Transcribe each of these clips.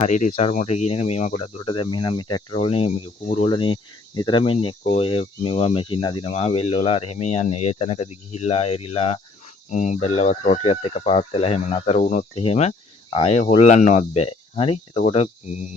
හරියට start motor කියන එක මේවා ගොඩක් දුරට දැන් මෙහෙනම් මේ ට්‍රැක්ටර් වලනේ මේ කුඹුරු වලනේ නිතරම එන්නේ එක්කෝ ඔය මේවා මැෂින් අදිනවා වෙල් වල අර එහෙම යන්නේ ඒ තැනකදී ගිහිල්ලා එරිලා බෙල්ලවත් රෝටරියත් එක පාත් වෙලා එහෙම නතර වුණොත් එහෙම ආයෙ හොල්ලන්නවත් බෑ හරි එතකොට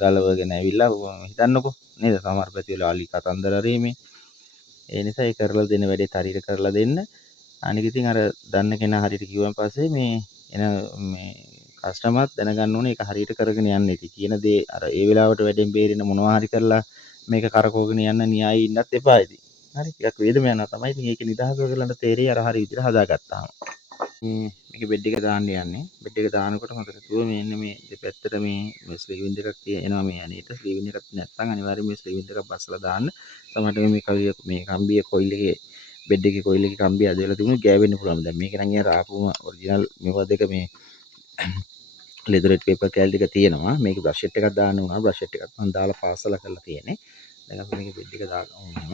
ගලවගෙන ඇවිල්ලා හිතන්නකෝ නේද සමහර පැතිවල අලි කතන්දර මේ ඒ නිසා ඒ කරලා දෙන වැඩේ හරියට කරලා දෙන්න අනික ඉතින් අර දන්න කෙනා හරියට කිව්වන් පස්සේ මේ එන මේ කස්ටමර්ත් දැනගන්න ඕනේ ඒක හරියට කරගෙන යන්න ඉතින් කියන දේ අර ඒ වෙලාවට වැඩෙන් බේරෙන මොනවා හරි කරලා මේක කරකවගෙන යන්න න්‍යායී ඉන්නත් එපා ඉතින්. හරි ටිකක් වේදම යනවා තමයි. ඉතින් ඒක නිදහස කරලා තේරෙයි අර හරි විදිහට හදාගත්තාම. මේක බෙඩ් එක දාන්න යන්නේ. බෙඩ් එක දානකොට මතක තුව මෙන්න මේ දෙපැත්තට මේ ස්ලීවින් දෙකක් තියෙනවා මේ අනේට. ස්ලීවින් එකක් නැත්නම් අනිවාර්යයෙන් මේ ස්ලීවින් දෙකක් බස්සලා දාන්න. සමහරවිට මේ කම්බිය කොයිල් එකේ බෙඩ් එකේ කොයිල් එකේ කම්බිය ඇදලා තිබුණොත් ගෑවෙන්න පුළුවන්. දැන් මේක නම් යාර ආපුම ඔරිජිනල් මේවා දෙක මේ ලෙදරෙට් පේපර් කෑලි ටික තියෙනවා. මේක බ්‍රෂ් සෙට් එකක් දාන්න උනා. බ්‍රෂ් සෙට් එකක් මම දාලා පාසල කරලා තියෙන්නේ. දැන් අපි මේක බෙඩ් එක දාගමු එහෙම.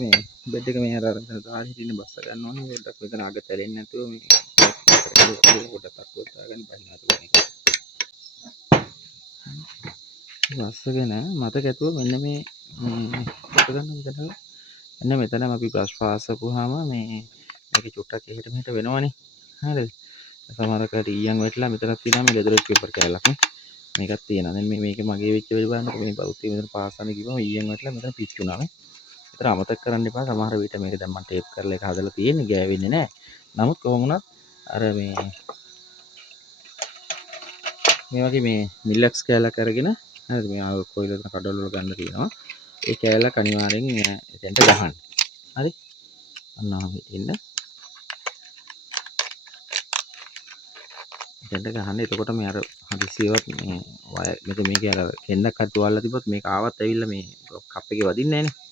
මේ බෙඩ් එක මේ අර දාලා හිටින්න බස්ස ගන්න ඕනේ. පොඩ්ඩක් මෙතන අග තැලෙන්නේ නැතුව මේ පොඩ්ඩක් අක්කුවත් දාගන්න බහිනාත මේක. බස්සගෙන මතක ඇතුව මෙන්න මේ කොට ගන්න මෙතන. මෙන්න මෙතනම අපි බ්‍රෂ් පාසපුවාම මේ මේක චුට්ටක් එහෙට මෙහෙට වෙනවනේ. හරිද? සමහරකට ඊයන් වැටලා මෙතනක් තියෙනවා මේ ලෙදරෙට් පේපර් කෑල්ලක් නේ. මේකක් තියෙනවා. දැන් මේක මගේ වෙච්ච වෙලාව බලන්නකො මේ බෞද්ධ මෙතන පාසන්න ගිහම ඊයන් වැටලා මෙතන පිච්චුණා නේ. ඒතර අමතක කරන්න එපා. සමහර විට මේක දැන් මම ටේප් කරලා එක හදලා තියෙන්නේ ගෑවෙන්නේ නැහැ. නමුත් කොහොම වුණත් අර මේ වගේ මේ මිලක්ස් කෑල්ලක් අරගෙන හරිද මේ කොයිල් එක කඩවල වල ගන්න තියෙනවා. ඒ කෑල්ලක් අනිවාර්යෙන් එතෙන්ට ගහන්න. හරි? අන්න ඉන්න. එතෙන්ට ගහන්න. එතකොට මේ අර හදිසියවත් මේ වයර් මේකේ අර කෙන්දක් හරි තුවාලලා තිබ්බොත් මේක ආවත් ඇවිල්ලා මේ කප් එකේ වදින්නේ නැහැ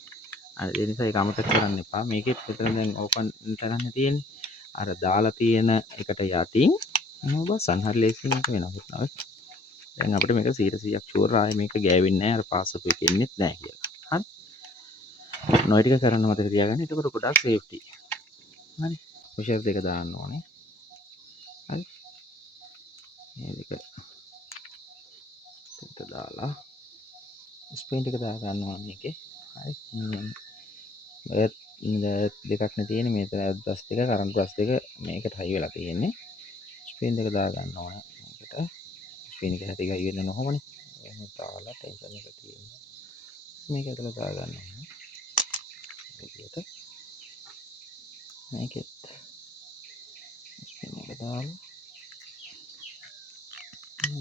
නේ. ඒ නිසා ඒක අමතක කරන්න එපා. මේකෙත් මෙතන දැන් ඕපන් කරන්න තියෙන්නේ. අර දාලා තියෙන එකට යටින් මොකද සංහර ලේසියෙන් එක වෙනවා. දැන් අපිට මේක 100%ක් ෂුවර් ආයේ මේක ගෑවෙන්නේ නැහැ. අර පාසප් එකේ ඉන්නෙත් නැහැ කියලා. හරි. නොයි ටික කරන්න මතක තියාගන්න. එතකොට ගොඩාක් සේෆ්ටි. හරි. පුෂර් දෙක දාන්න ඕනේ. හරි. මේ දෙක දාලා ස්ප්‍රින්ට් එක දා ගන්නවා මේකේ. හරි. දෙකක් නේ තියෙන්නේ මේක බ්‍රෂ් දෙක කරන්ට් බ්‍රෂ් දෙක මේකට හයි වෙලා තියෙන්නේ. ස්ප්‍රින්ට් එක දා ගන්න ඕන මේකට. ස්ප්‍රින්ට් එක හැටි ගයි වෙන්නේ නොහොමනේ. එහෙම දාලා ටෙන්ෂන් එක තියෙනවා. මේක ඇතුළට දා ගන්න ඕන. විදියට මේකෙත් ස්ප්‍රින්ට් එක දාලා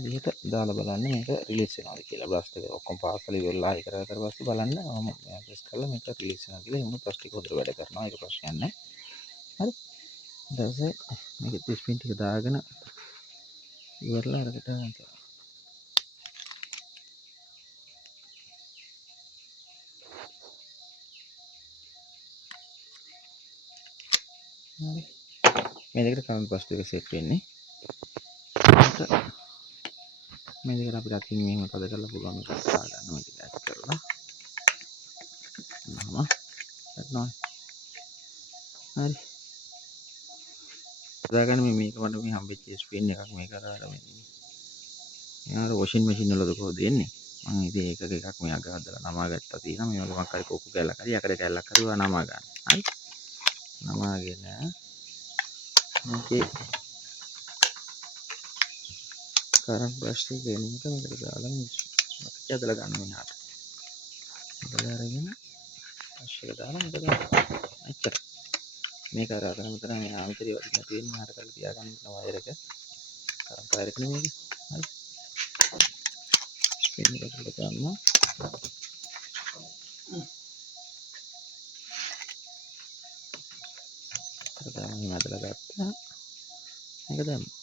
විදියට දාලා බලන්න මේක රිලීස් වෙනවද කියලා. බ්‍රෂ් දෙක ඔක්කොම පාසල ඉවරලා හයි කරලා පස්සේ බලන්න මම ප්‍රෙස් කරලා මේක රිලීස් වෙනවා කියලා. එහෙනම් ප්ලාස්ටික් හොදට වැඩ කරනවා. ඒක ප්‍රශ්නයක් නැහැ. හරි. ඊට පස්සේ මේක ස්ප්‍රින්ට් එක දාගෙන ඉවරලා අරකට හරි. මේ දෙකට කරන්ට් බස් දෙක සෙට් වෙන්නේ. මේ දෙකට අපිට අතින් මෙහෙම තද කරලා පුළුවන් මේක දා ගන්න මේක ඇඩ් කරලා. හරි. හදාගන්න මේක මට මේ හම්බෙච්ච ස්ප්‍රින් එකක් මේක අර යාර වොෂින් මැෂින් වලද කොහොමද දෙන්නේ මම ඉතින් එකක් මේ අග හදලා නමා ගත්තා තියෙනවා මේ වගේ මොකක් හරි කොක්කු කැල්ලක් හරි යකඩ කැල්ලක් හරි ඔයා නමා ගන්න හරි නමාගෙන මේකේ කරන්ට් බ්‍රෂ් එක එන්නක මේකට දාලා මේක ඇදලා ගන්න මෙහාට ඉතලා අරගෙන බ්‍රෂ් එක දාලා මෙතන එච්චර මේක අර අතන මෙතන මේ ආන්තරේ වදින තියෙන මෙහාට කරලා තියාගන්න වයර් එක කරන්ට් වයර් එක නෙමෙයි හරි ස්පින් එකට ගන්නවා කරලා මේ මැදලා ගත්තා මේක දැම්මා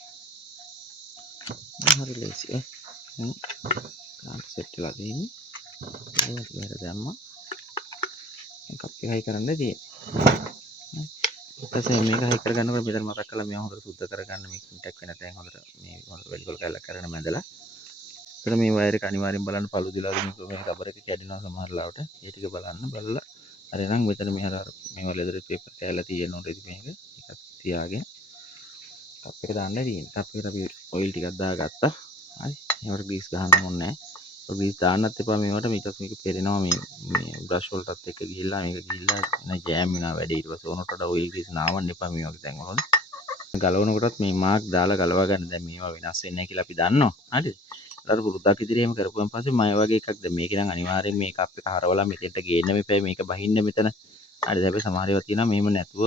හරි ලේසි කරන්ට් සෙට් වෙලා තියෙන්නේ ඒක මෙහෙට දැම්මා එකක් හයි කරන්න තියෙන්නේ ඊට පස්සේ මේක හයි කරගන්නකොට මෙතන මතක් කරලා මේව හොඳට සුද්ධ කරගන්න මේ කන්ටැක්ට් වෙන තැන් හොඳට මේ හොඳ වෙලිකොල් කැල්ලක් කරගෙන මැදලා ඊට මේ වයර් එක අනිවාර්යෙන් බලන්න පළු දිලාද මේ රබර් එක කැඩෙනවා සමහර ලාවට ඒ ටික බලන්න බලලා හරි නම් මෙතන මෙහර මේව ලෙදර් පේපර් කැල්ල තියෙන උඩ මේක එකක් තියාගෙන කප් එක දාන්න තියෙන්නේ. කප් එකට අපි ඔයිල් ටිකක් දාගත්තා. හරි. ඒවට ග්‍රීස් ගහන්න ඕනේ නැහැ. ඔය ග්‍රීස් දාන්නත් එපා මේවට. මේක පෙරෙනවා මේ බ්‍රෂ් වලටත් එක්ක ගිහිල්ලා මේක ගිහිල්ලා එන ජෑම් වෙනවා වැඩේ. ඊට පස්සේ ඕනට වඩා ඔයිල් ග්‍රීස් නාවන්න එපා මේ වගේ තැන් වල. ගලවනකොටත් මේ මාක් දාලා ගලවා ගන්න. දැන් මේවා වෙනස් වෙන්නේ නැහැ කියලා අපි දන්නවා. හරිද? ඊට පුරුද්දක් ඉදිරියේ එහෙම කරපුවාන් පස්සේ මම වගේ එකක් දැන් මේක නම් අනිවාර්යෙන් මේ කප් එක හරවලා මෙතෙන්ට ගේන්න මෙපෑ මේක බහින්න මෙතන. හරිද? හැබැයි සමහර ඒවා තියෙනවා මෙහෙම නැතුව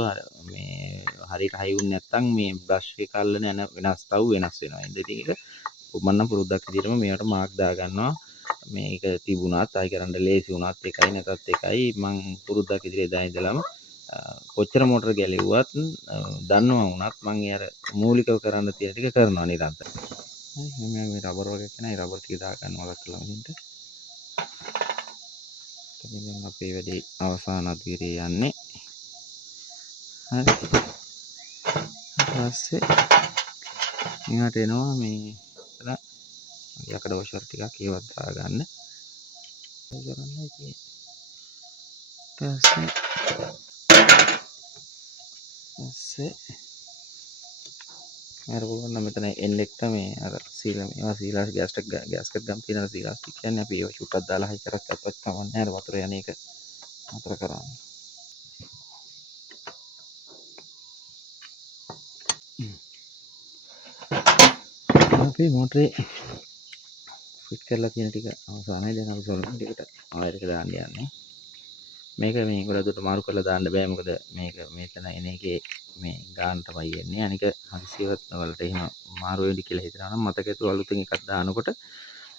මේ හරියට හයි වුනේ නැත්නම් මේ බ්‍රෂ් එක අල්ලන යන වෙනස් වෙනවා. ඉතින් ඒක මම නම් පුරුද්දක් විදිහටම මේවට මාක් දා ගන්නවා. මේක තිබුණත් ආයි කරන්න ලේසි වුණත් එකයි නැතත් එකයි මම පුරුද්දක් විදිහට එදා ඉඳලම කොච්චර මොටර ගැලෙව්වත් දන්නවා වුණත් මම ඒ අර මූලිකව කරන්න තියෙන ටික කරනවා නිරන්තරයෙන්. හරි මේ රබර් වගේ කෙනා රබර් ටික දා ගන්නවා කියලා මෙතෙන්ට. අපි දැන් අපේ වැඩේ අවසාන අදියරේ යන්නේ. හරි. ඊපස්සේ මෙහාට එනවා මේ යකඩ වොෂර් ටිකක් ඒවත් දාගන්න. ඒක කරන්නයි තියෙන්නේ. ඊපස්සේ අර බලන්න මෙතන එන්ඩෙක්ට මේ අර මේවා සීලාස් ගෑස්කට් ගම් තියෙන සීලාස් ටික කියන්නේ අපි ඒව ෂුට්ටක් දාලා හයි කරක් අපත් කවන්නේ අර වතුර යන එක නතර කරන්න. අපි මොටරේ ෆිට කරලා තියෙන ටික අවසానයි. දැන් අපි සොලන ටිකට වයර් එක දාන්න යන්නේ. මේක මේ ගොඩ දුරට මාරු කරලා දාන්න බෑ. මොකද මේක මෙතන එන එකේ මේ ගාන තමයි එන්නේ. අනික හදිසියවත් වලට එහෙම මාරු වෙන්න කියලා හිතනවා නම් මතකයතු අලුතෙන් එකක් දානකොට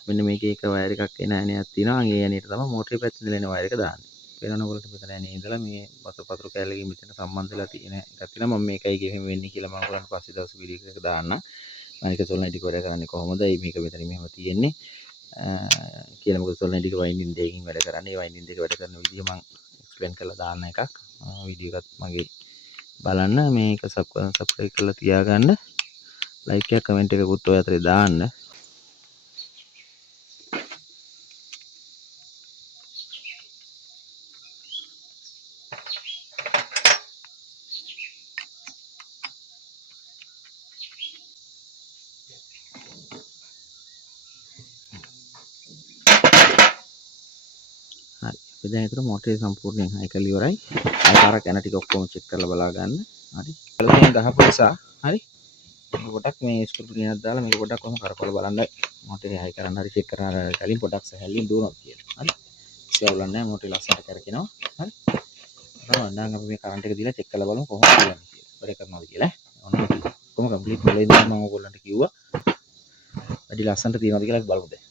මෙන්න මේකේ එක වයර් එකක් එන ඇණයක් තියෙනවා. ඒ ඇණයට තමයි මෝටරේ පැත්තේ ඉඳලා එන වයර් එක දාන්නේ. වෙනන ඔයගොල්ලන්ට මෙතන ඇණේ ඉඳලා මේ වතුර කැලලකින් මෙතන සම්බන්ධ වෙලා තියෙන එකක් තියෙනවා. මම මේකයි ගෙහෙම වෙන්නේ කියලා මම ඔයගොල්ලන්ට පස්සේ දවස් වීඩියෝ එකක දාන්නම්. අනික සොලනයිටික වැඩ කරන්නේ කොහොමද? මේක මෙතන මෙහෙම තියෙන්නේ. කියලා මොකද සොලනයිටික වයින්ඩින් දෙකකින් වැඩ කරන්නේ. වයින්ඩින් දෙක වැඩ කරන විදිය මම එක්ස්ප්ලেইন කරලා දාන්න එකක්. වීඩියෝ එකත් මගේ බලන්න. මේක සබ්ස්ක්‍රයිබ් කරලා තියාගන්න. ලයික් එකක් කමෙන්ට් එකකුත් ඔය අතරේ දාන්න. හරි. අපි දැන් ඒතර මොටරේ සම්පූර්ණයෙන් හයි කරලා ඉවරයි. ආකාරයක් යන ටික ඔක්කොම චෙක් කරලා බලා ගන්න. හරි. කලින් ගහපු නිසා හරි. පොඩක් මේ ස්ක්‍රූ ටිකක් දාලා මේක පොඩක් කොහොම කරකවලා බලන්න. මොටරේ හයි කරන්න හරි චෙක් කරන්න කලින් පොඩක් සැහැල්ලුවෙන් දුවනවා කියලා. හරි. ඉස්සෙල්ලා නැහැ මොටරේ ලස්සනට කරකිනවා. හරි. දැන් අපි මේ කරන්ට් එක දීලා චෙක් කරලා බලමු කොහොමද කියන්නේ කියලා. වැඩ කරනවද කියලා. ඔන්න කොහොම කම්ප්ලීට් වෙලා ඉඳන් මම ඔයගොල්ලන්ට කිව්වා. වැඩි ලස්සනට තියනවද කියලා බලමු දැන්.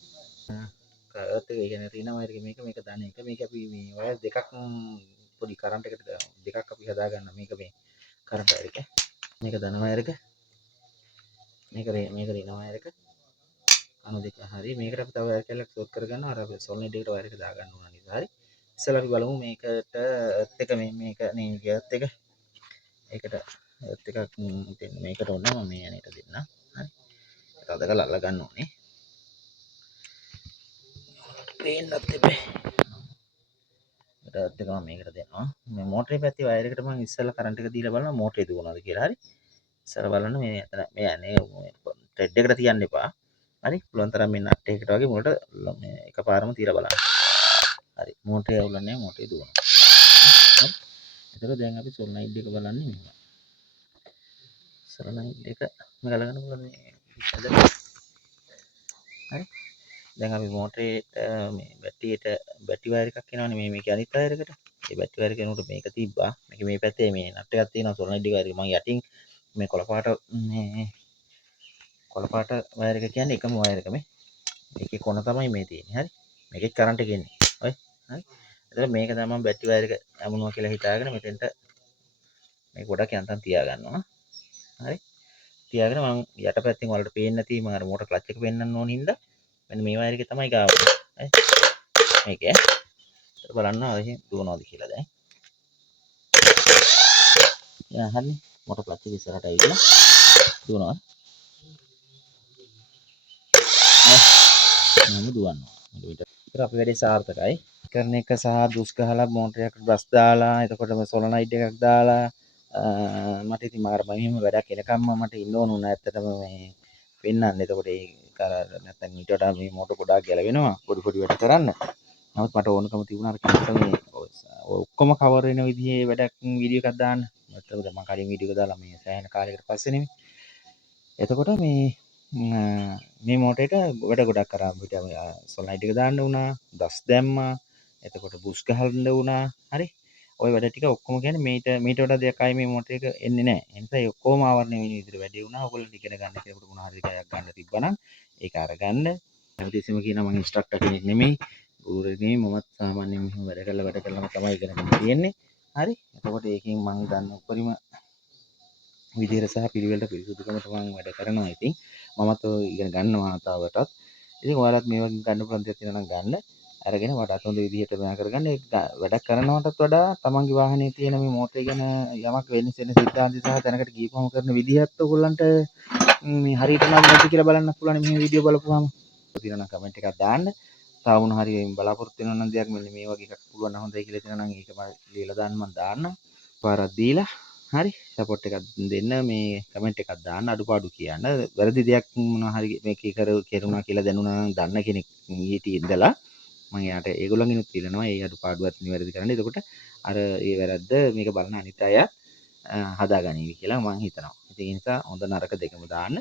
කරත් එක කියන්නේ තියෙන වයර් එක මේක දාන එක මේක අපි මේ වයර් දෙකක් පොඩි කරන්ට් එකට දෙකක් අපි හදා ගන්න මේක මේ කරන්ට් වයර් එක මේක ධන වයර් එක මේක ඍණ වයර් එක අනු දෙක හරි මේකට අපි තව වයර් කැලක් සෝත් කරගන්න අර අපි සොලනයිට් එකට වයර් එක දා ගන්න ඕන නිසා හරි ඉස්සෙල්ලා අපි බලමු මේකට එර්ත් එක මේක නේ එර්ත් එක ඒකට එර්ත් එකක් දෙන්න මේකට ඕන මම මේ ඇනේට දෙන්න හරි ඒක අදකලා අල්ල ගන්න ඕනේ පේන්නත් එපේ එර්ත් එක මම මේකට දෙනවා මේ මෝටරේ පැත්තේ වයර් එකට මම ඉස්සෙල්ලා කරන්ට් එක දීලා බලනවා මෝටරේ දුවනවද කියලා හරි ඉස්සෙල්ලා බලන්න මේ එතන මේ ඇනේ ට්‍රෙඩ් එකට තියන්න එපා හරි පුළුවන් තරම් මේ නට් එකකට වගේ මොකට මේ එකපාරම තියලා බලන්න හරි මෝටරේ අවුලක් නැහැ මෝටරේ දුවනවා හරි එතකොට දැන් අපි සොලනයිඩ් එක බලන්නේ මෙහෙම සොලනයිඩ් එක මේ ගලගන්න පුළුවන් මේ හරි දැන් අපි මෝටරේට මේ බැටරි වයර් එකක් එනවනේ මේකේ අනිත් වයර් එකට ඒ බැටරි වයර් කෙනුට මේක තිබ්බා මේක මේ පැත්තේ මේ නට් එකක් තියෙනවා සොලනයිඩ් වයර් එක මම යටින් මේ කොළපාට වයර් එක කියන්නේ එකම වයර් එක මේ මේකේ කොන තමයි මේ තියෙන්නේ හරි මේකේ කරන්ට් එක එන්නේ හරි හරි එතකොට මේක තමයි මම බැටරි වයර් එක අමුණුවා කියලා හිතාගෙන මෙතෙන්ට මේක ගොඩක් යන්තම් තියා ගන්නවා හරි තියාගෙන මම යට පැත්තෙන් වලට පේන්නේ නැති මම අර මෝටර් ක්ලච් එක පෙන්වන්න ඕන හින්දා මෙන්න මේ වයර් එක තමයි ගාව හරි මේක බලන්න අවශ්‍ය දුවනවාද කියලා දැන් යා හරි මෝටර් ක්ලච් එක ඉස්සරහට ඇවිල්ලා දුවනවා මම දුවනවා ඊට අපි වැඩේ සාර්ථකයි කරන එක සහ දුස් ගහලා මෝටරයක් බ්‍රස් දාලා එතකොට සොලනයිට් එකක් දාලා මට ඉතින් මාර මෙහෙම වැඩක් එනකම්ම මට ඉන්න ඕන වුණා ඇත්තටම මේ පෙන්වන්න. එතකොට ඒ කර නැත්නම් ඊට වඩා මේ මොට ගොඩාක් ගැලවෙනවා පොඩි පොඩි වැඩ කරන්න. නමුත් මට ඕනකම තිබුණා අර කැමරා මේ ඔක්කොම කවර් වෙන විදිහේ වැඩක් වීඩියෝ එකක් දාන්න. මට මම කලින් වීඩියෝ එක දාලා මේ සෑහෙන කාලයකට පස්සේ නෙමෙයි. එතකොට මේ මෝටරේට වැඩ ගොඩක් කරා පිට සොලයිට් එක දාන්න වුණා, දස් දැම්මා. එතකොට බුස් ගහන්න වුණා. හරි. ওই වැඩ ටික ඔක්කොම කියන්නේ මීට වඩා දෙයක් ආයේ මේ මෝටර් එක එන්නේ නැහැ. ඒ නිසා ඒ ඔක්කොම ආවරණය වෙන විදිහට වැඩි වුණා. ඔයගොල්ලෝ ඉගෙන ගන්න කෙනෙකුට මොනවා හරි එකක් ගන්න තිබ්බනම් ඒක අරගන්න. හැමතිස්සෙම කියනවා මම ඉන්ස්ට්‍රක්ටර් කෙනෙක් නෙමෙයි. ගුරුවරයෙක් නෙමෙයි. මමත් සාමාන්‍යයෙන් මෙහෙම වැඩ කරලා තමයි ඉගෙන ගන්න තියෙන්නේ. හරි. එතකොට ඒකෙන් මම දන්න උපරිම විදිහට සහ පිළිවෙලට පිරිසුදුකමට මම වැඩ කරනවා. ඉතින් මමත් ඉගෙන ගන්නවා තාවටත්. ඉතින් ඔයාලත් මේ වගේ ගන්න පුළුවන් දෙයක් තියෙනවා නම් ගන්න. අරගෙන වඩාත් හොඳ විදිහට මෙයා කරගන්න. ඒක වැඩක් කරනවටත් වඩා තමන්ගේ වාහනේ තියෙන මේ මෝටරේ ගැන යමක් වෙනස් වෙන සිද්ධාන්ත සහ දැනකට ගියපුවම කරන විදිහත් ඔයගොල්ලන්ට මේ හරියට නම් නැති කියලා බලන්න පුළුවන් මේ වීඩියෝ බලපුවාම. තියෙනවා නම් කමෙන්ට් එකක් දාන්න. තව මොන හරි බලාපොරොත්තු වෙනවා නම් දෙයක් මෙන්න මේ වගේ එකක් පුළුවන් නම් හොඳයි කියලා තියෙනවා නම් ඒක මම ලියලා දාන්න මම දාන්නම්. පාරක් දීලා හරි සපෝට් එකක් දෙන්න මේ කමෙන්ට් එකක් දාන්න අඩුපාඩු කියන්න වැරදි දෙයක් මොනවා හරි මේකේ කරුණා කියලා දැනුණා නම් දන්න කෙනෙක් ඊටි ඉඳලා මම එයාට ඒගොල්ලන්ගෙනුත් ඉල්ලනවා ඒ අඩුපාඩුවත් නිවැරදි කරන්න. එතකොට අර ඒ වැරද්ද මේක බලන අනිත් අය හදාගනීවි කියලා මම හිතනවා. ඉතින් ඒ නිසා හොඳ නරක දෙකම දාන්න.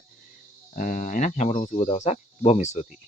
එහෙනම් හැමෝටම සුබ දවසක්. බොහොම ස්තුතියි.